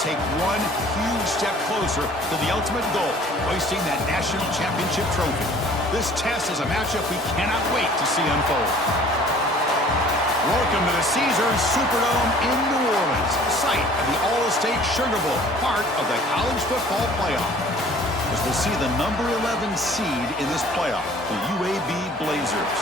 take one huge step closer to the ultimate goal, hoisting that national championship trophy. This test is a matchup we cannot wait to see unfold. Welcome to the Caesars Superdome in New Orleans, site of the All-State Sugar Bowl, part of the college football playoff. As we'll see the number 11 seed in this playoff, the UAB Blazers,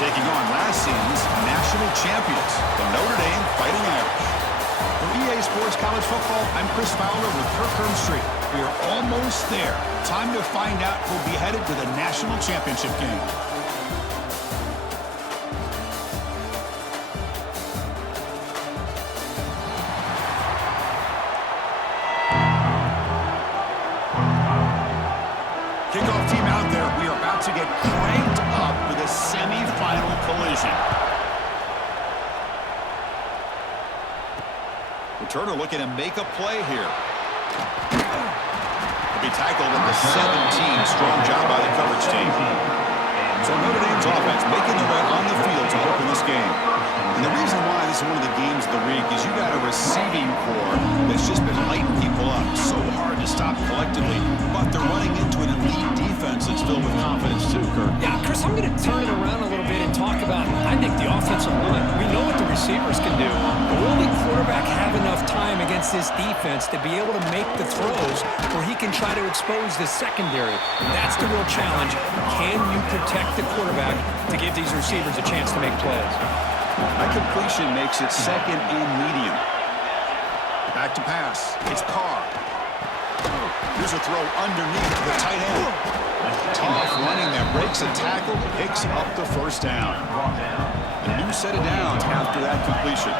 taking on last season's national champions, the Notre Dame Fighting Irish. For EA Sports College Football, I'm Chris Fowler with Kirk Herbstreit. We are almost there. Time to find out who'll be headed to the national championship game. Kickoff team out there. We are about to get cranked up with a semi-final collision. Returner looking to make a play here. He'll be tackled at the 17. Strong job by the coverage team. So Notre Dame's offense making their way on the field to open this game. And the reason why this is one of the games of the week is you got a receiving core that's just been lighting people up. So hard to stop collectively. But they're running into an elite defense that's filled with confidence too, Kirk. Yeah, Chris, I'm going to turn it around a little bit and talk about, I think, the offensive line. We know what the receivers can do. But will the quarterback have enough time against this defense to be able to make the throws where he can try to expose the secondary? That's the real challenge. Can you protect the quarterback to give these receivers a chance to make plays? That completion makes it second and medium. Back to pass. It's Carr. Here's a throw underneath to the tight end. Tough running there. Breaks a tackle. Picks up the first down. A new set of downs after that completion.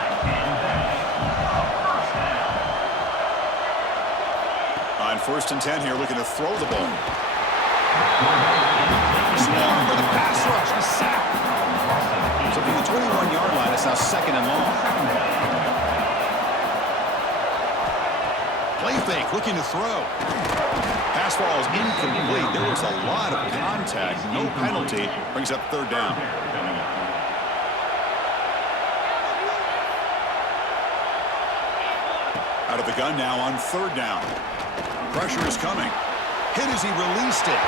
On 1st and 10 here, looking to throw the ball. Small for the pass rush. A sack. So from the 21-yard line, it's now 2nd and long. Play fake, looking to throw. Pass ball is incomplete. There was a lot of contact. No penalty. Brings up 3rd down. Out of the gun now on 3rd down. Pressure is coming. Hit as he released it.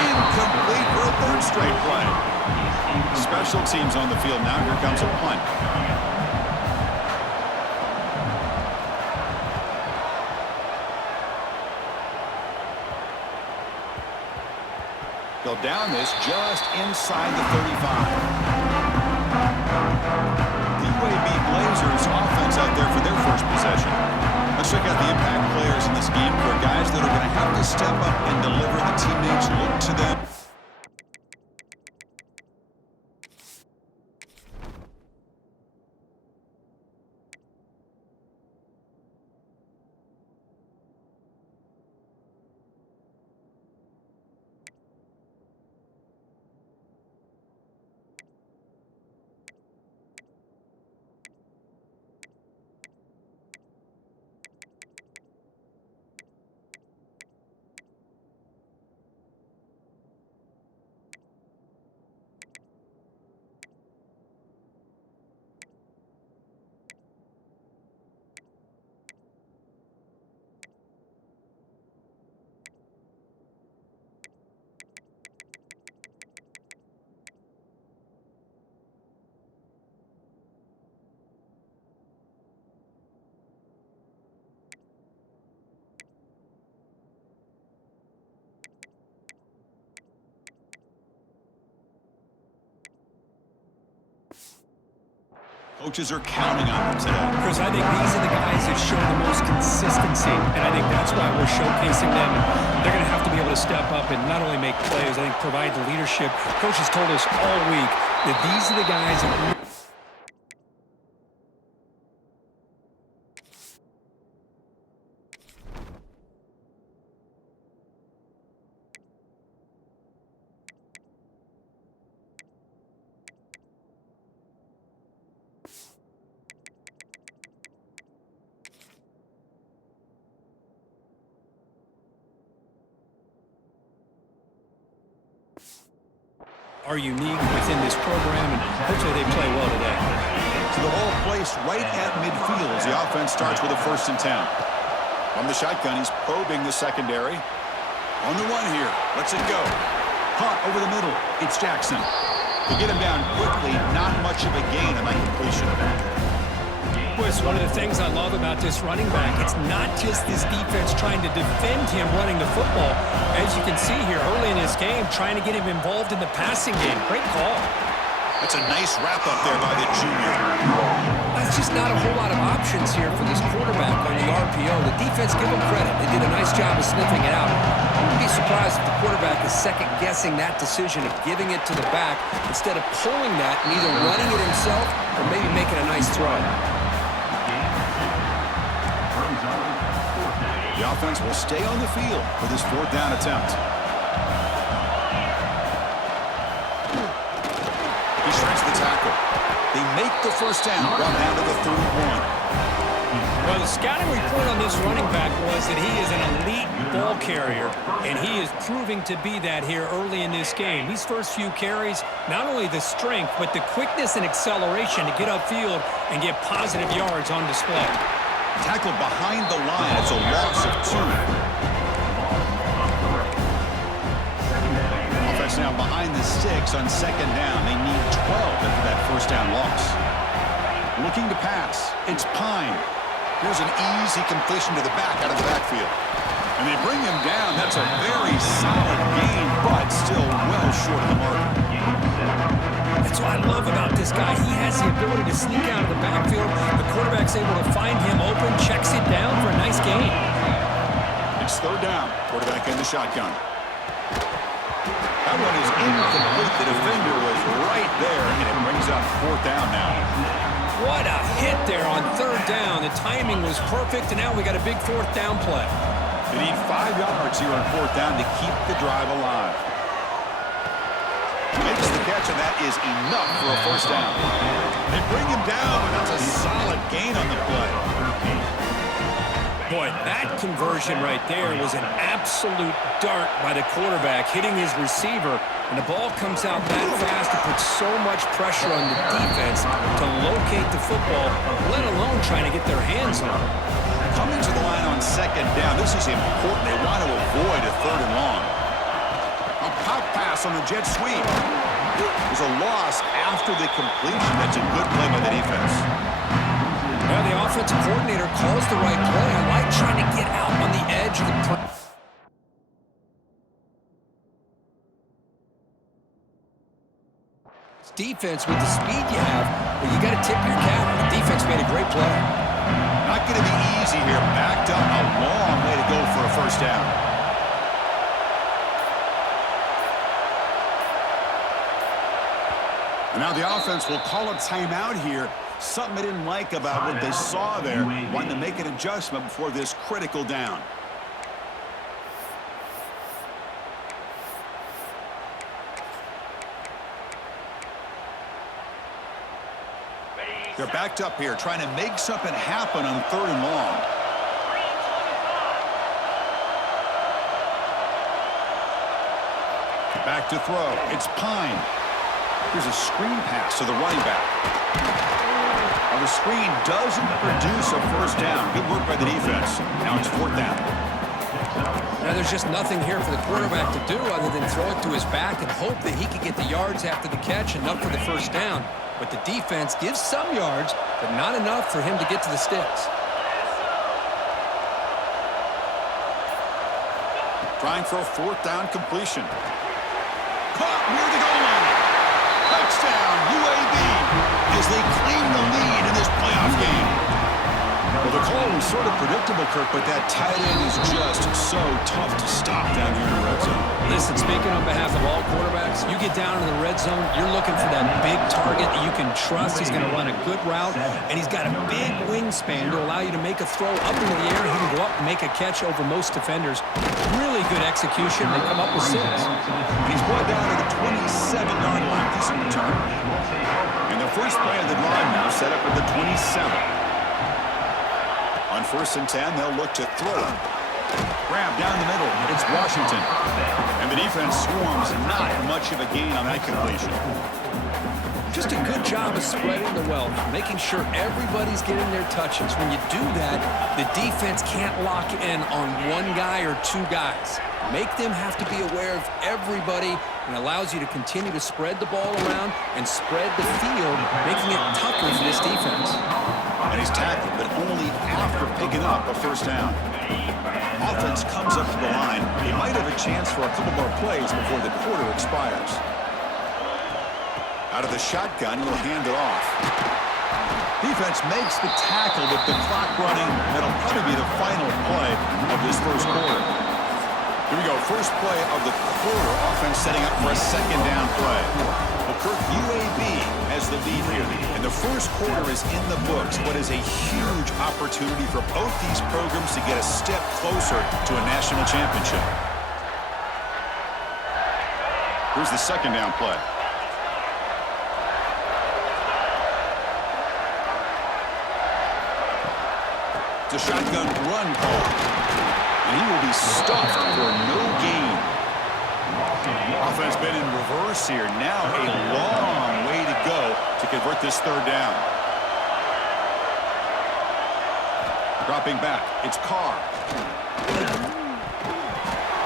Incomplete for a 3rd straight play. Special teams on the field now. Here comes a punt. They'll down this just inside the 35. The UAB Blazers offense out there for their first possession. Let's check out the impact players in this game for guys that are going to have to step up and deliver. The teammates look to them. Coaches are counting on them today. Chris, I think these are the guys that show the most consistency, and I think that's why we're showcasing them. They're going to have to be able to step up and not only make plays, I think provide the leadership. Coaches told us all week that these are the guys that are unique within this program, and hopefully they play well today. So the ball placed right at midfield as the offense starts with a 1st and 10. From the shotgun, he's probing the secondary. On the run here. Lets it go. Caught over the middle. It's Jackson. To get him down quickly, not much of a gain on that completion. It's one of the things I love about this running back. It's not just this defense trying to defend him running the football. As you can see here early in this game, trying to get him involved in the passing game. Great call. That's a nice wrap-up there by the junior. That's just not a whole lot of options here for this quarterback on the RPO. The defense, give them credit. They did a nice job of sniffing it out. I wouldn't be surprised if the quarterback is second-guessing that decision of giving it to the back instead of pulling that and either running it himself or maybe making a nice throw. The offense will stay on the field for this fourth down attempt. He shreds the tackle. They make the first down, brought down to the 31. Well, the scouting report on this running back was that he is an elite ball carrier, and he is proving to be that here early in this game. These first few carries, not only the strength, but the quickness and acceleration to get upfield and get positive yards on display. Tackled behind the line. It's a loss of 2. Offense now behind the sticks on second down. They need 12 after that first down loss. Looking to pass. It's Pine. Here's an easy completion to the back out of the backfield. And they bring him down. That's a very solid gain, but still well short of the mark. That's what I love about this guy. He has the ability to sneak out of the backfield. The quarterback's able to find him open, checks it down for a nice gain. It's third down. Quarterback in the shotgun. That one is incomplete. The defender was right there, and it brings up fourth down now. What a hit there on third down. The timing was perfect, and now we got a big fourth down play. They need 5 yards here on fourth down to keep the drive alive. Makes the catch, and that is enough for a first down. They bring him down, and that's a solid gain on the play. Boy, that conversion right there was an absolute dart by the quarterback, hitting his receiver, and the ball comes out that fast to put so much pressure on the defense to locate the football, let alone trying to get their hands on it. Coming to the line on second down, this is important. They want to avoid a third and long. A pop pass on the jet sweep. There's a loss after the completion. That's a good play by the defense. Well, the offensive coordinator calls the right play. I like trying to get out on the edge of the play. Defense with the speed you have, but you got to tip your cap. The defense made a great play. Not going to be easy here. Backed up, a long way to go for a first down. And now the offense will call a timeout here. Something they didn't like about what they saw there. Wanting to make an adjustment before this critical down. They're backed up here, trying to make something happen on third and long. Back to throw. It's Pine. Here's a screen pass to the running back. Well, the screen doesn't produce a first down. Good work by the defense. Now it's fourth down. Now there's just nothing here for the quarterback to do other than throw it to his back and hope that he can get the yards after the catch, enough for the first down. But the defense gives some yards, but not enough for him to get to the sticks. Trying for a fourth down completion. Caught near the goal line. Touchdown, UAB, as they claim the lead in this playoff game. Well, the call was sort of predictable, Kirk, but that tight end is just so tough to stop down here in the red zone. Listen, speaking on behalf of all quarterbacks, you get down in the red zone, you're looking for that big target that you can trust. He's going to run a good route, and he's got a big wingspan to allow you to make a throw up into the air. He can go up and make a catch over most defenders. Really good execution. They come up with 6. He's brought down to the 27-yard line. Decent return. And the first play of the drive now set up at the 27. On 1st and 10, they'll look to throw. Grab down the middle. It's Washington. And the defense swarms, not much of a gain on that completion. Just a good job of spreading the wealth, making sure everybody's getting their touches. When you do that, the defense can't lock in on one guy or two guys. Make them have to be aware of everybody, and allows you to continue to spread the ball around and spread the field, making it tougher for this defense. And he's tackled, but only after picking up a first down. Offense comes up to the line. He might have a chance for a couple more plays before the quarter expires. Out of the shotgun, he'll hand it off. Defense makes the tackle with the clock running. That'll probably be the final play of this first quarter. Here we go, first play of the quarter. Offense setting up for a second down play. The UAB has the lead here. And the first quarter is in the books. What is a huge opportunity for both these programs to get a step closer to a national championship. Here's the second down play. It's a shotgun run call. And he will be stuffed for no gain. Offense been in reverse here. Now a long way to go to convert this third down. Dropping back, it's Carr.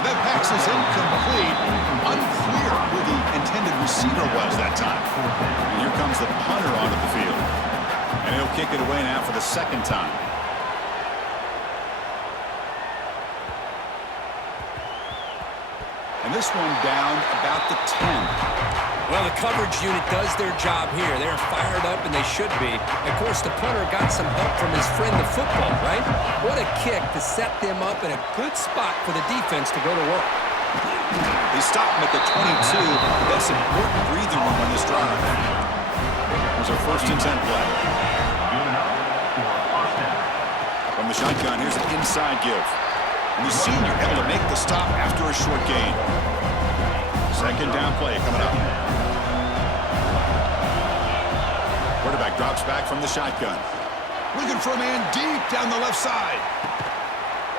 That pass is incomplete. Unclear who the intended receiver was that time. And here comes the punter onto the field. And he'll kick it away now for the second time. And this one down about the 10. Well, the coverage unit does their job here. They're fired up, and they should be. Of course, the punter got some help from his friend, the football, right? What a kick to set them up in a good spot for the defense to go to work. They stop him at the 22. That's important breathing room on this drive. Here's our first and 10 play. From the shotgun, here's an inside give. And the senior able to make the stop after a short gain. Second down play coming up. Quarterback drops back from the shotgun. Looking for a man deep down the left side.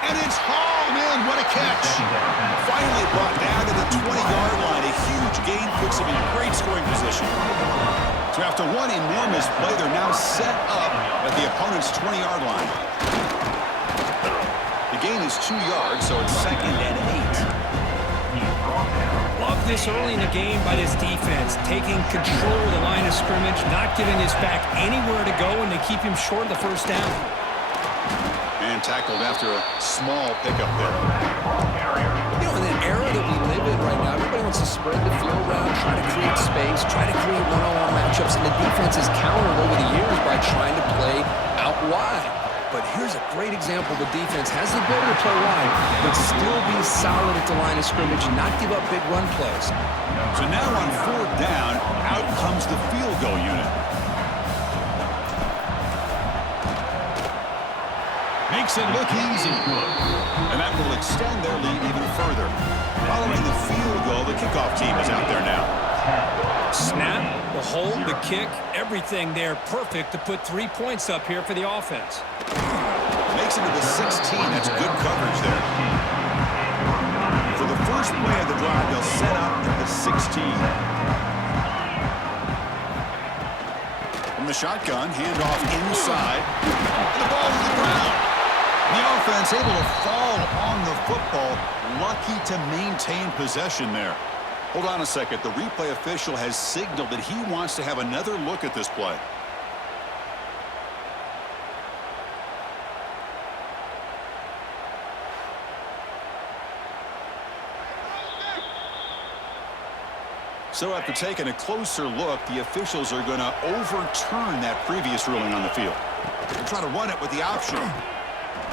And it's hauled in. What a catch. Finally brought down to the 20-yard line. A huge gain puts him in great scoring position. So after one enormous play, they're now set up at the opponent's 20-yard line. The gain is 2 yards, so it's second and 8. Love this early in the game by this defense, taking control of the line of scrimmage, not giving his back anywhere to go, and they keep him short of the first down. And tackled after a small pickup there. You know, in an era that we live in right now, everybody wants to spread the field around, try to create space, try to create one-on-one matchups, and the defense has countered over the years by trying to play out wide. But here's a great example. The defense has the ability to play wide, but still be solid at the line of scrimmage and not give up big run plays. So now on fourth down, out comes the field goal unit. Makes it look easy. And that will extend their lead even further. Following the field goal, the kickoff team is out there now. Snap, the hold, the kick, everything there perfect to put 3 points up here for the offense. Makes it to the 16. That's good coverage there. For the first play of the drive, they'll set up at the 16. From the shotgun, handoff inside. And the ball to the ground. The offense able to fall on the football. Lucky to maintain possession there. Hold on a second. The replay official has signaled that he wants to have another look at this play. So after taking a closer look, the officials are going to overturn that previous ruling on the field. They'll try to run it with the option.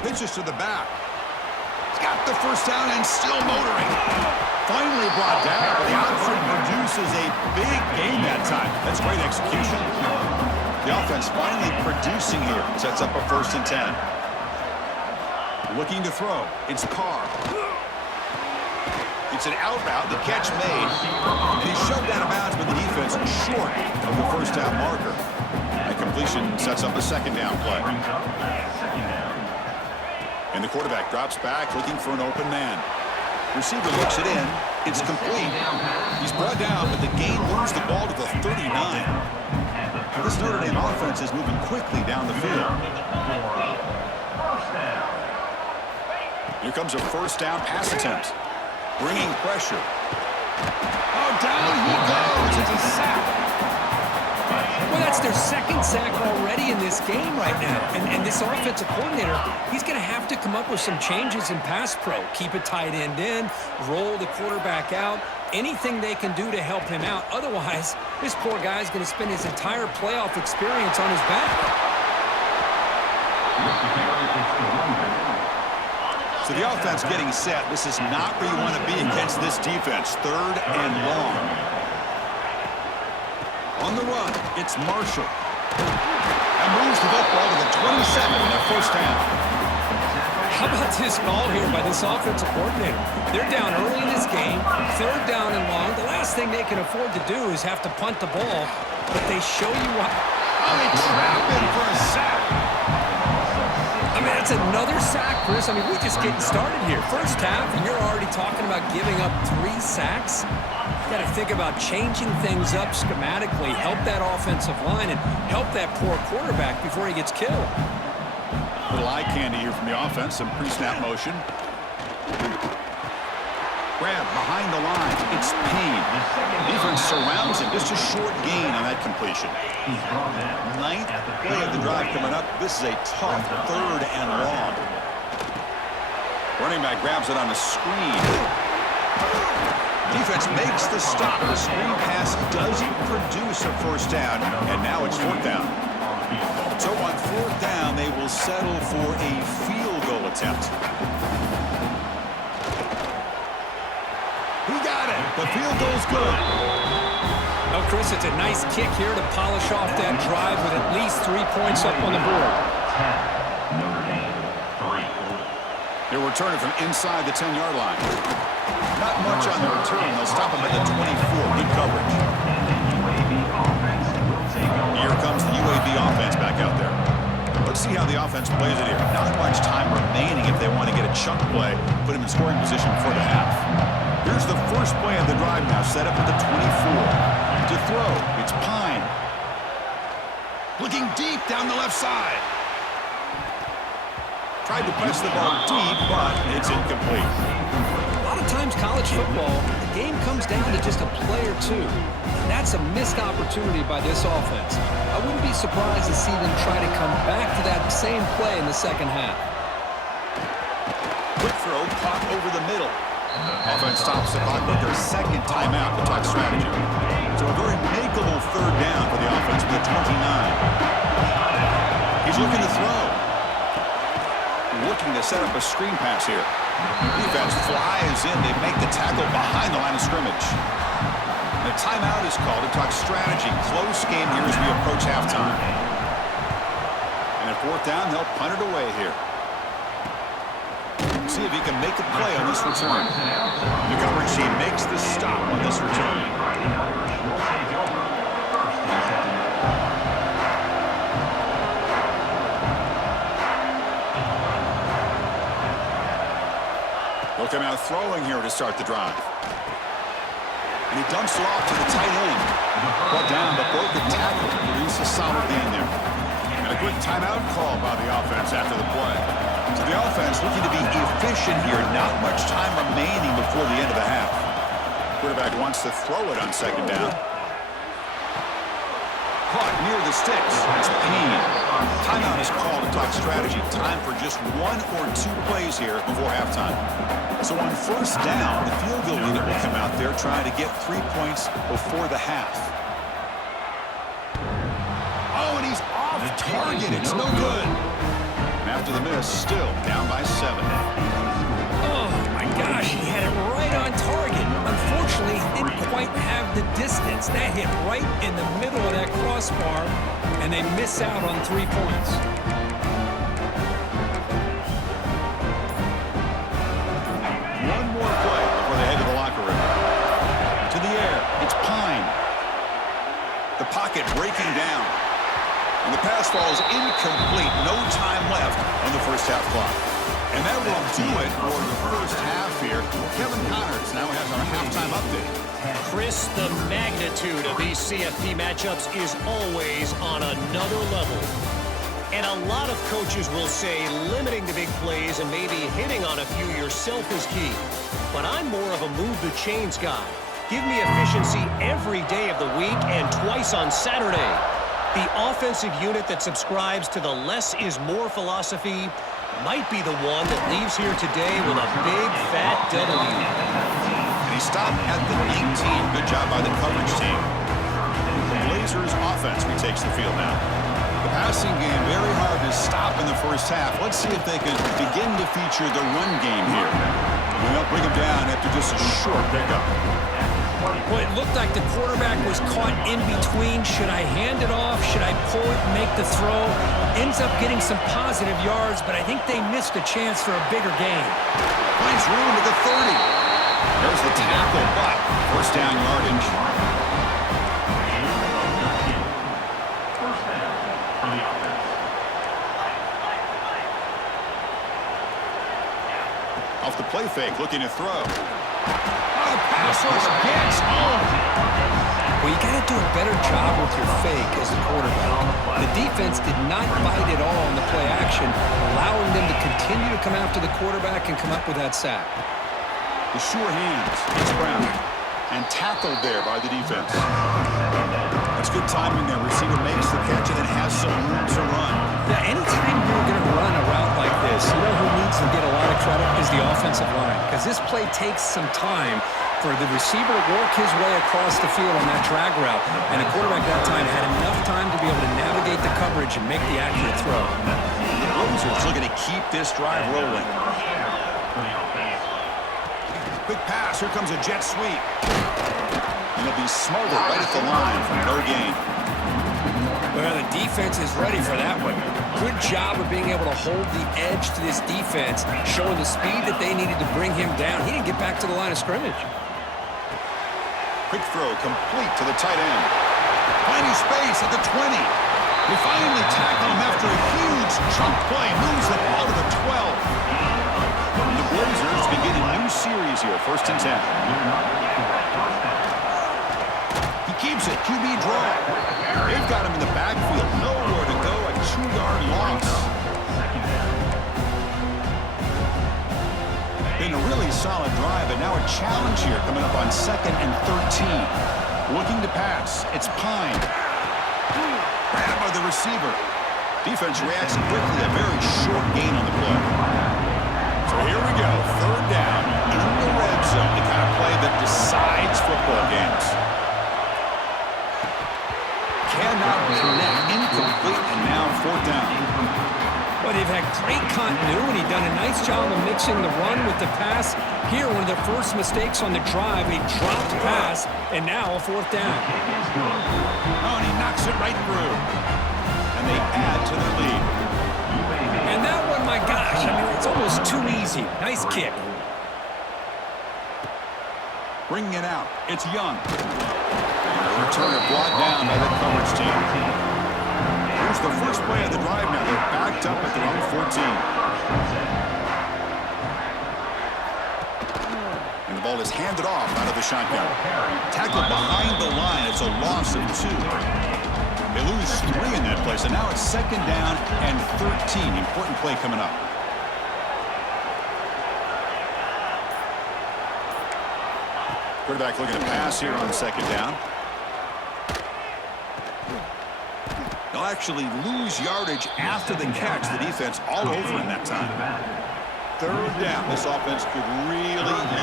Pitches to the back. He's got the first down and still motoring. Finally brought down. The option produces a big gain that time. That's great execution. The offense finally producing here. Sets up a first and 10. Looking to throw. It's Carr. It's an out route. The catch made. And he's shoved out of bounds with the defense short of the first down marker. That completion sets up a second down play. And the quarterback drops back looking for an open man. Receiver looks it in. It's complete. He's brought down, but the gain moves the ball to the 39. This Notre Dame offense is moving quickly down the field. Here comes a first down pass attempt. Bringing pressure. Oh, down he goes. It's a sack. Well, that's their second sack already in this game right now. And this offensive coordinator, he's going to have to come up with some changes in pass pro. Keep a tight end in, roll the quarterback out, anything they can do to help him out. Otherwise, this poor guy's going to spend his entire playoff experience on his back. So the offense getting set. This is not where you want to be against this defense. 3rd and long. On the run, it's Marshall. And moves the football to the 27 and a first down. How about this call here by this offensive coordinator? They're down early in this game, 3rd down and long. The last thing they can afford to do is have to punt the ball, but they show you what. Oh, they trap him for a sack. I mean, that's another sack, Chris. I mean, we're just getting started here. First half, and you're already talking about giving up 3 sacks. Got to think about changing things up schematically, help that offensive line, and help that poor quarterback before he gets killed. Little eye candy here from the offense, some pre-snap motion. Grab behind the line. It's Payne. Defense surrounds him. Just a short gain on that completion. 9th play of the drive coming up. This is a tough 3rd and long. Running back grabs it on the screen. Defense makes the stop. The screen pass doesn't produce a first down, and now it's 4th down. So on 4th down, they will settle for a field goal attempt. He got it. The field goal's good. Oh, Chris, it's a nice kick here to polish off that drive with at least 3 points up on the board. They're returning from inside the 10-yard line. Not much on the return. They'll stop him at the 24. Good coverage. Here comes the UAB offense back out there. Let's see how the offense plays it here. Not much time remaining if they want to get a chunk play, put him in scoring position before the half. Here's the first play of the drive now, set up at the 24. To throw, it's Pine. Looking deep down the left side. Tried to press the ball deep, but it's incomplete. A lot of times college football, the game comes down to just a play or two. And that's a missed opportunity by this offense. I wouldn't be surprised to see them try to come back to that same play in the second half. Quick throw, caught over the middle. Offense stops the clock with their second timeout to talk strategy. So a very makeable 3rd down for the offense with the 29. He's looking to throw. Looking to set up a screen pass here. Defense flies in. They make the tackle behind the line of scrimmage. The timeout is called to talk strategy. Close game here as we approach halftime. And at 4th down, they'll punt it away here. See if he can make a play on this return. The coverage team makes the stop on this return. He'll come out throwing here to start the drive. And he dumps it off to the tight end. Brought down, but broke the tackle. Produce a solid gain there. And a quick timeout call by the offense after the play. So the offense looking to be efficient here. Not much time remaining before the end of the half. Quarterback wants to throw it on 2nd down. Caught near the sticks. It's Payne. Timeout is called to talk strategy. Time for just 1 or 2 plays here before halftime. So on 1st down, the field goal unit will come out there trying to get 3 points before the half. Oh, and he's off target. It's no good. And after the miss, still down by 7. Oh, my gosh, he had it right on target. Unfortunately, he didn't quite have the distance. That hit right in the middle of that crossbar, and they miss out on 3 points. One more play before they head to the locker room. To the air, it's Pine. The pocket breaking down. And the pass pass falls incomplete. No time left on the first half clock. And that will do it for the first half here. Kevin Connors now has our halftime update. Chris, the magnitude of these CFP matchups is always on another level. And a lot of coaches will say limiting the big plays and maybe hitting on a few yourself is key. But I'm more of a move the chains guy. Give me efficiency every day of the week and twice on Saturday. The offensive unit that subscribes to the less is more philosophy might be the one that leaves here today with a big fat W. And he stopped at the 19. Good job by the coverage team. The Blazers offense retakes the field now. The passing game very hard to stop in the first half. Let's see if they can begin to feature the run game here. And they'll bring him down after just a short pickup. Well, it looked like the quarterback was caught in between. Should I hand it off? Should I pull it and make the throw? Ends up getting some positive yards, but I think they missed a chance for a bigger gain. Finds room to the 30. There's the tackle, but first down yardage. Off the play fake, looking to throw. Oh, pass rush gets home. Well, you got to do a better job with your fake as a quarterback. The defense did not bite at all on the play action, allowing them to continue to come after the quarterback and come up with that sack. The sure hands. It's Brown. And tackled there by the defense. That's good timing there. Receiver makes the catch and then has some room to run. Yeah, anytime you're going to run a route like this, you know who needs to get a lot of credit is the offensive line. Because this play takes some time for the receiver to work his way across the field on that drag route. And the quarterback that time had enough time to be able to navigate the coverage and make the accurate throw. The Blazers looking to keep this drive rolling. Quick pass. Here comes a jet sweep. And it'll be smothered right at the line for no gain. Well, the defense is ready for that one. Good job of being able to hold the edge to this defense, showing the speed that they needed to bring him down. He didn't get back to the line of scrimmage. Quick throw complete to the tight end. Finding space at the 20. We finally tackle him after a huge chunk play. Moves the ball to the 12. And the Blazers begin a new series here, 1st and 10. He keeps it, QB draw. They've got him in the backfield, nowhere to go, a 2-yard loss. Been a really solid drive, but now a challenge here coming up on 2nd and 13. Looking to pass, it's Pine. Grabbed by the receiver. Defense reacts quickly, a very short gain on the play. So here we go, 3rd down in the red zone, the kind of play that decides football games. Cannot connect, incomplete, and now 4th down. But they've had great continuity, done a nice job of mixing the run with the pass. Here, one of their first mistakes on the drive, a dropped pass, and now a 4th down. Oh, and he knocks it right through. And they add to the lead. And that one, my gosh, I mean, it's almost too easy. Nice kick. Bringing it out, it's Young. And the returner brought down by the coverage team. Here's the first play of the drive now. They're backed up at their own 14. And the ball is handed off out of the shotgun. Tackled behind the line. It's a loss of 2. They lose 3 in that play, so now it's 2nd down and 13. Important play coming up. Quarterback looking to pass here on 2nd down. They'll actually lose yardage after the catch. The defense all over in that time. 3rd down. This offense could really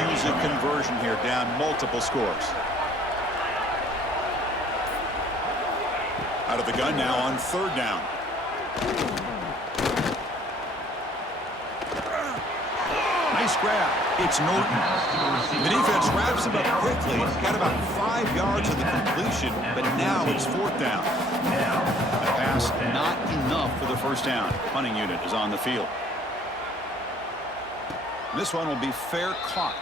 use a conversion here, down multiple scores. Out of the gun now on 3rd down. Nice grab. It's Norton. The defense wraps him up quickly. Got about 5 yards of the completion, but now it's 4th down. The pass not enough for the first down. Punting unit is on the field. This one will be fair caught.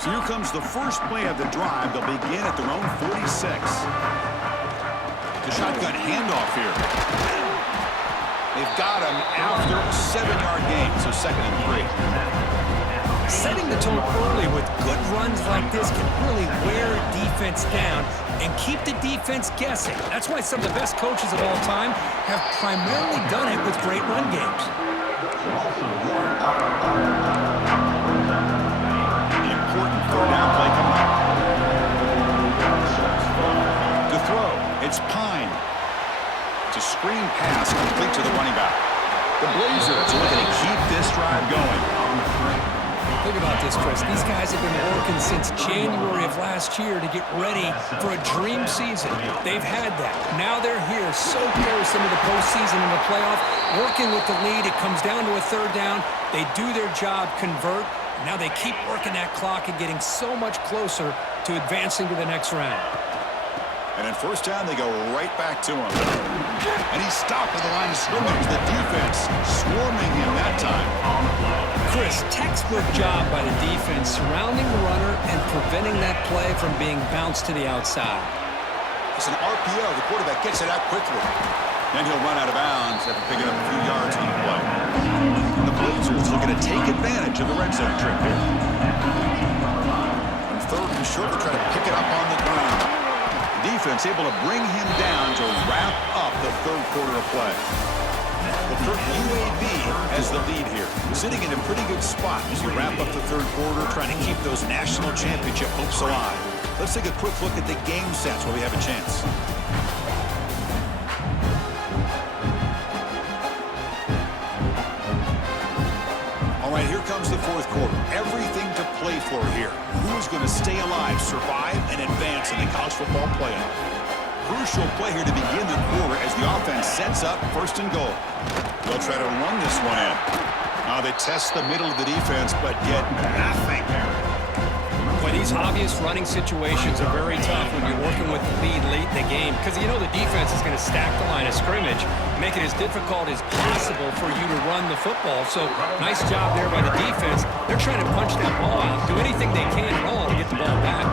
So here comes the first play of the drive. They'll begin at their own 46. The shotgun handoff here. They've got him after a 7-yard gain, so 2nd and 3. Setting the tone early with good runs like this can really wear a defense down and keep the defense guessing. That's why some of the best coaches of all time have primarily done it with great run games. The important 3rd down play coming up. To throw, it's Pine. It's a screen pass complete to the running back. The Blazers looking to keep this drive going. Think about this, Chris. These guys have been working since January of last year to get ready for a dream season. They've had that. Now they're here so close into the postseason and the playoff, working with the lead. It comes down to a 3rd down. They do their job, convert. Now they keep working that clock and getting so much closer to advancing to the next round. And in 1st down, they go right back to him. And he's stopped at the line of scrimmage. The defense swarming him that time. Chris, textbook job by the defense surrounding the runner and preventing that play from being bounced to the outside. It's an RPO. The quarterback gets it out quickly. Then he'll run out of bounds after picking up a few yards on the play. The Blazers looking to take advantage of the red zone trip here. On 3rd and short, they try to pick it up on the ground. Defense able to bring him down to wrap up the 3rd quarter of play. The UAB has the lead here, sitting in a pretty good spot as we wrap up the 3rd quarter, trying to keep those national championship hopes alive. Let's take a quick look at the game stats while we have a chance. All right, here comes the 4th quarter. Everything to play for here. Who's going to stay alive, survive, and advance in the college football playoff? Crucial play here to begin the quarter as the offense sets up 1st and goal. They'll try to run this one in. Now they test the middle of the defense, but get nothing. Boy, these obvious running situations are very tough when you're working with the lead late in the game because you know the defense is going to stack the line of scrimmage, make it as difficult as possible for you to run the football. So nice job there by the defense. They're trying to punch that ball out, do anything they can at all to get the ball back.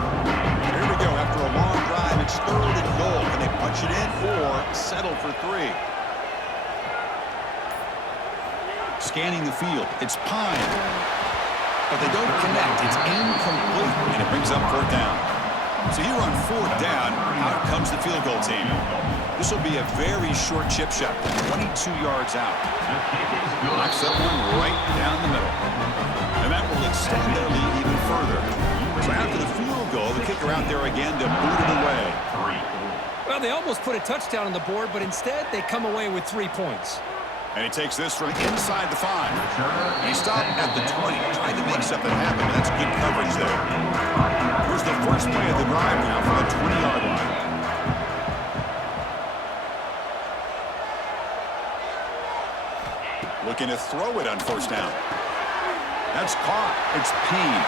Here we go. After a long drive, it's 3rd and goal. Can they punch it in or settle for 3? Scanning the field. It's Pine. But they don't connect. It's incomplete, and it brings up 4th down. So here on 4th down, out comes the field goal team. This will be a very short chip shot, 22 yards out. Knocks that one right down the middle. And that will extend their lead even further. So after the field goal, the kicker out there again to boot it away. Well, they almost put a touchdown on the board, but instead they come away with 3 points. And he takes this from inside the 5. He stopped at the 20, trying to make something happen. That's good coverage there. Here's the first play of the drive now from the 20-yard line. Looking to throw it on 1st down. That's caught. It's Payne.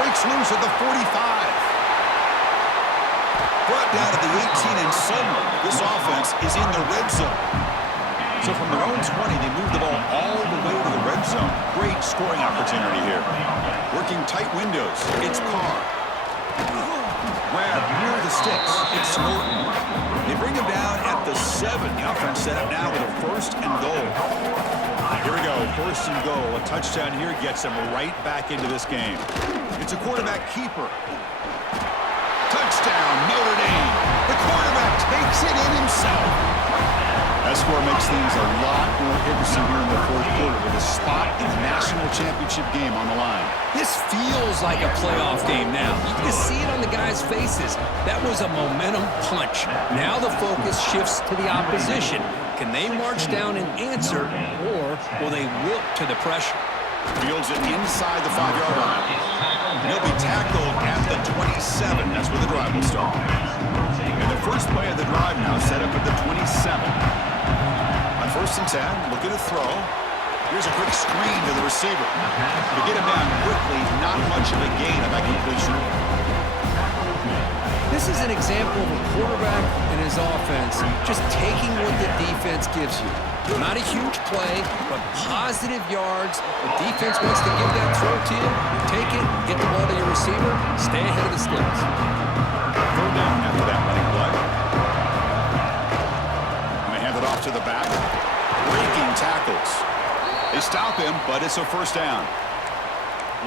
Breaks loose at the 45. Brought down at the 18, and suddenly this offense is in the red zone. So from their own 20, they move the ball all the way to the red zone. Great scoring opportunity here. Working tight windows. It's Carr. Grab near the sticks. It's Norton. They bring him down at the 7. The offense set up now with a 1st and goal. Here we go. 1st and goal. A touchdown here gets them right back into this game. It's a quarterback keeper. Touchdown, Notre Dame. The quarterback takes it in himself. That score makes things a lot more interesting here in the 4th quarter with a spot in the national championship game on the line. This feels like a playoff game now. You can just see it on the guys' faces. That was a momentum punch. Now the focus shifts to the opposition. Can they march down and answer, or will they wilt to the pressure? Fields it inside the 5-yard line. And he'll be tackled at the 27. That's where the drive will start. And the first play of the drive now set up at the 27. On 1st and 10, looking to throw. Here's a quick screen to the receiver. To get him down quickly, not much of a gain on that completion. This is an example of a quarterback and his offense just taking what the defense gives you. Not a huge play, but positive yards. The defense wants to give that throw to you. You take it, get the ball to your receiver, stay ahead of the sticks. 3rd down after that running play. They stop him, but it's a first down.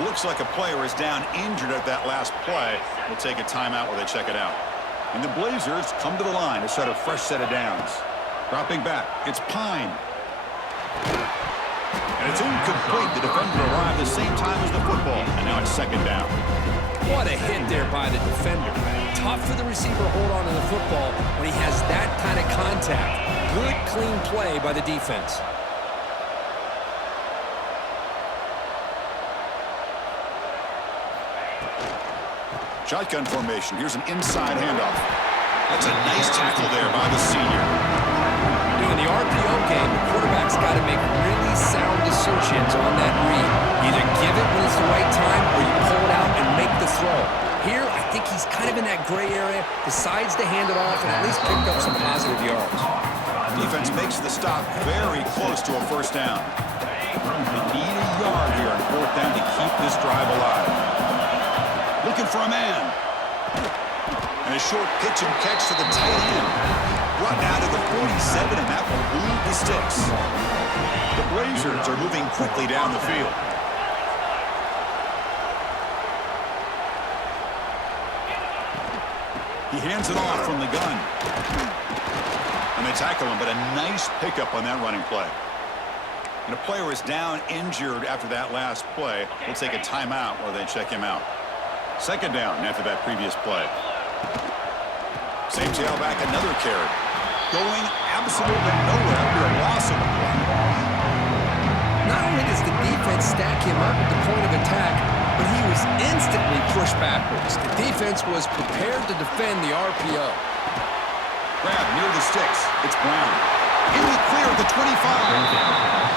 Looks like a player is down injured at that last play. We'll take a timeout while they check it out. And the Blazers come to the line to set a fresh set of downs. Dropping back, it's Pine. And it's incomplete. The defender arrived the same time as the football, and now it's second down. What a hit there by the defender. Tough for the receiver to hold on to the football when he has that kind of contact. Good, clean play by the defense. Shotgun formation. Here's an inside handoff. That's a nice tackle there by the senior. In the RPO game, the quarterback's got to make really sound decisions on that read. Either give it when it's the right time or you pull it out and make the throw. Here, I think he's kind of in that gray area, decides to hand it off and at least picked up some positive yards. Defense makes the stop very close to a first down. They need a yard here on fourth down to keep this drive alive. Looking for a man. And a short pitch and catch to the tight end. Brought down to the 47, and that will move the sticks. The Blazers are moving quickly down the field. He hands it off from the gun. And they tackle him, but a nice pickup on that running play. And a player is down injured after that last play. We'll take a timeout while they check him out. Second down after that previous play. Same tailback, another carry. Going absolutely nowhere after a loss of the play. Not only does the defense stack him up at the point of attack, but he was instantly pushed backwards. The defense was prepared to defend the RPO. Grab near the sticks. It's Brown. In the clear at the 25.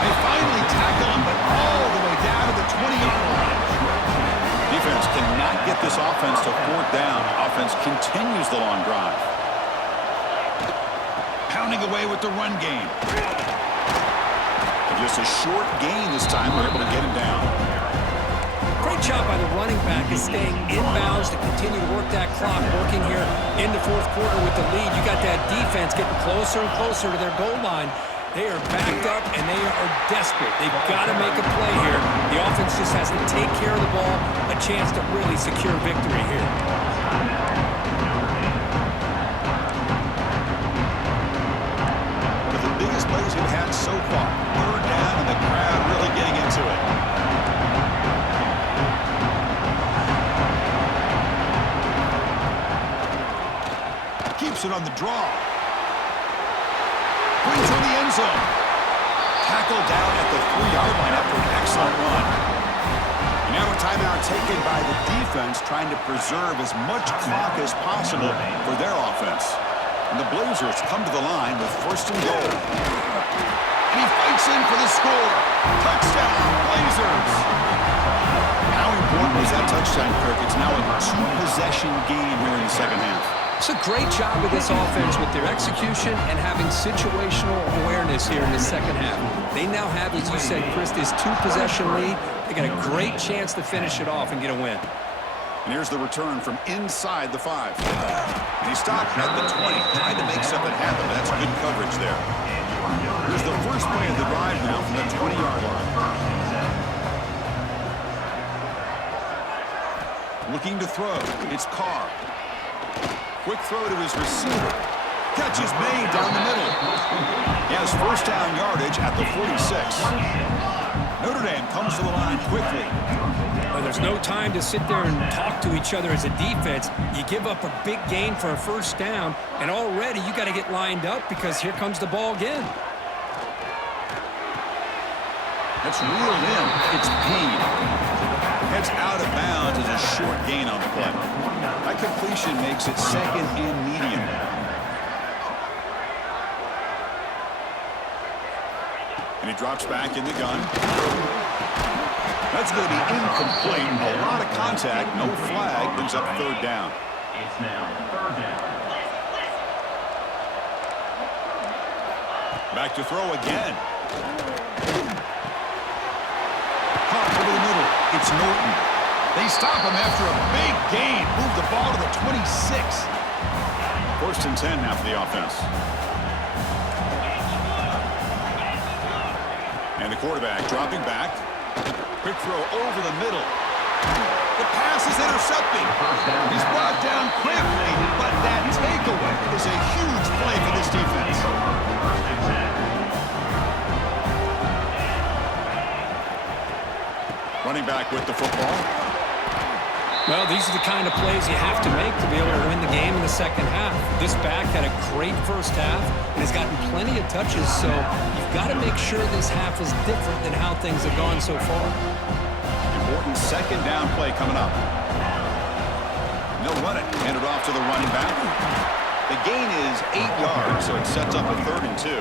They finally tackle him, but all the way down to the 20-yard line. Defense cannot get this offense to fourth down. Offense continues the long drive. Pounding away with the run game. And just a short gain this time. We're able to get him down. Great job by the running back is staying inbounds to continue to work that clock, working here in the fourth quarter with the lead. You got that defense getting closer and closer to their goal line. They are backed up, and they are desperate. They've got to make a play here. The offense just has to take care of the ball, a chance to really secure victory here. One of the biggest plays we've had so far. Third down, and the crowd really getting into it. Keeps it on the draw. Brings on the end zone. Tackled down at the 3-yard line after an excellent run. And now a timeout taken by the defense, trying to preserve as much clock as possible for their offense. And the Blazers come to the line with first and goal. And he fights in for the score. Touchdown, Blazers! How important was that touchdown, Kirk? It's now a 2-possession game here in the second half. It's a great job of this offense with their execution and having situational awareness here in the second half. They now have, as you said, Chris, this 2-possession lead. They got a great chance to finish it off and get a win. And here's the return from inside the 5. And he stopped at the 20, trying to make something happen. That's good coverage there. Here's the first play of the drive now from the 20-yard line. Looking to throw. It's Carr. Quick throw to his receiver. Catch is made down the middle. He has first down yardage at the 46. Notre Dame comes to the line quickly. Well, there's no time to sit there and talk to each other as a defense. You give up a big gain for a first down, and already you got to get lined up because here comes the ball again. It's reeled in. It's Payne. Heads out of bounds as a short gain on the play. That completion makes it second and medium. And he drops back in the gun. That's going to be incomplete. A lot of contact, no flag, brings up third down. It's now third down. Back to throw again. Caught over the middle. It's Norton. They stop him after a big gain. Move the ball to the 26. First and 10 now for the offense. And the quarterback dropping back. Quick throw over the middle. The pass is intercepted. He's brought down quickly, but that takeaway is a huge play for this defense. Running back with the football. Well, these are the kind of plays you have to make to be able to win the game in the second half. This back had a great first half and has gotten plenty of touches, so you've got to make sure this half is different than how things have gone so far. Important second down play coming up. And they'll run it. Hand it off to the running back. The gain is 8 yards, so it sets up a 3rd and 2.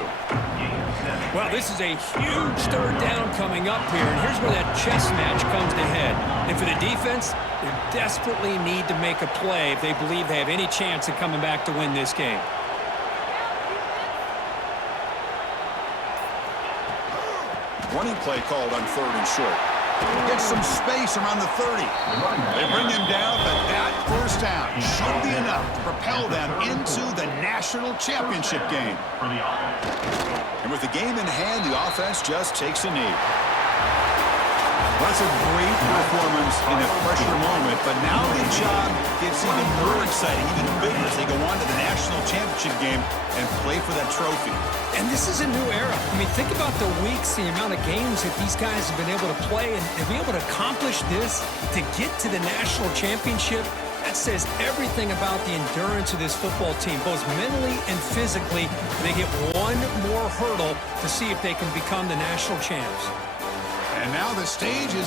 Well, this is a huge third down coming up here, and here's where that chess match comes to head. And for the defense, they desperately need to make a play if they believe they have any chance of coming back to win this game. Running play called on 3rd and short. Gets some space around the 30. They bring him down, but that first down should be enough to propel them into the national championship game. And with the game in hand, the offense just takes a knee. That's a great performance in a pressure moment, but now the job gets even more exciting, even bigger as they go on to the national championship game and play for that trophy. And this is a new era. I mean, think about the weeks, the amount of games that these guys have been able to play, and to be able to accomplish this, to get to the national championship, that says everything about the endurance of this football team, both mentally and physically. They get one more hurdle to see if they can become the national champs. And now the stage is